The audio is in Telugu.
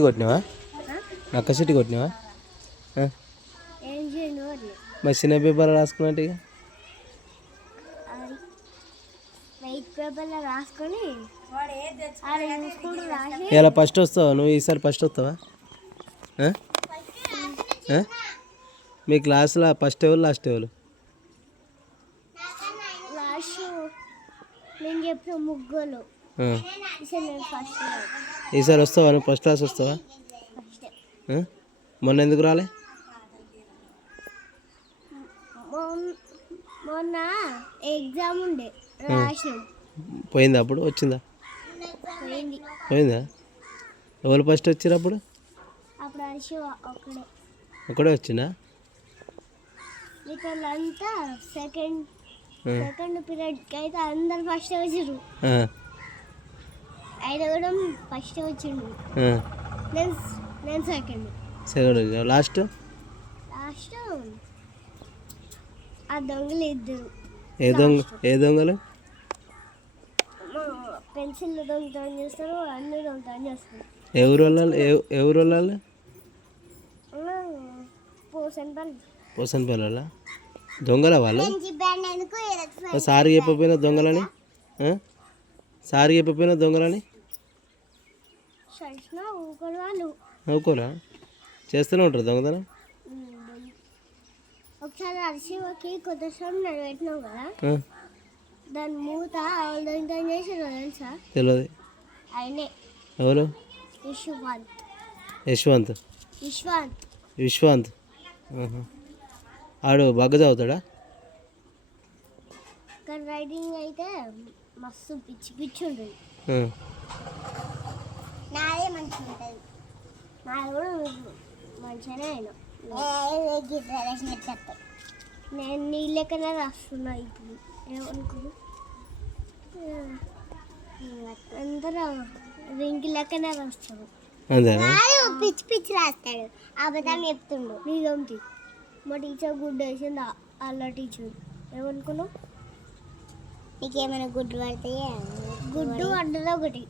చిట్టి కొట్టినావా? నక్క చిట్టి కొట్టినావా? మరి చిన్న పేపర్ రాసుకున్నట్టు ఇక ఇలా ఫస్ట్ వస్తావా నువ్వు? ఈసారి ఫస్ట్ వస్తావా? మీ క్లాస్లో ఫస్ట్ ఎవరు లాస్ట్ ఎవరు? ఈసారి వస్తావా నువ్వు? ఫస్ట్ క్లాస్ వస్తావా? మొన్న ఎందుకు రాలే? మొన్న ఎగ్జామ్ ఉండే పోయిందా? అప్పుడు వచ్చిందా? పోయిందా? ఎవరు ఫస్ట్ వచ్చారు అప్పుడు? ఒకడే వచ్చిందా? అంతా సెకండ్ పీరియడ్కి అయితే అందరు ఫస్ట్ వచ్చారు. ఆయన కూడా ఫస్ట్ వచ్చిండు. నేను సెకండ్. లాస్ట్ ఆ దొంగలు ఇద్దరు. ఏ దొంగలు? పెన్సిల్ దొంగతనం చేస్తారు, అన్ని దొంగతనం చేస్తారు. ఎవరు వాళ్ళు? పోసన్పల్లి వాళ్ళ దొంగల వాళ్ళు? సారి చెప్పకపోయినా దొంగలని? సారి చెప్పకపోయినా దొంగలని? నవ్వుకోరా? చేస్తూనే ఉంటారు దొంగతనం. ఒకసారి అరిశివకి కొత్త పెట్టినావు కదా, దాని మూత దొంగతనం చేసారు తెలుసా? తెలియదు. ఆయనే. ఎవరు? విశ్వాంత్. ఆడు బాగా చదువుతాడా? రైటింగ్ అయితే మస్తు పిచ్చి ఉంటుంది. నాదే మంచిగా ఉంటుంది. నాది కూడా మంచిగానే అయినా. నేను నీ లెక్కనే రాస్తున్నా ఇప్పుడు. ఏమనుకో అందరూ రింకి లెక్కనే రాస్తారు. పిచ్చి పిచ్చి రాస్తాడు, అబద్ధం చెప్తుండు. నీదేంటి? మా టీచర్ గుడ్ వేసింది. అలా టీచర్ ఏమనుకున్నావు? నీకేమైనా గుడ్డు పడతాయా? గుడ్డు పడ్డది ఒకటి.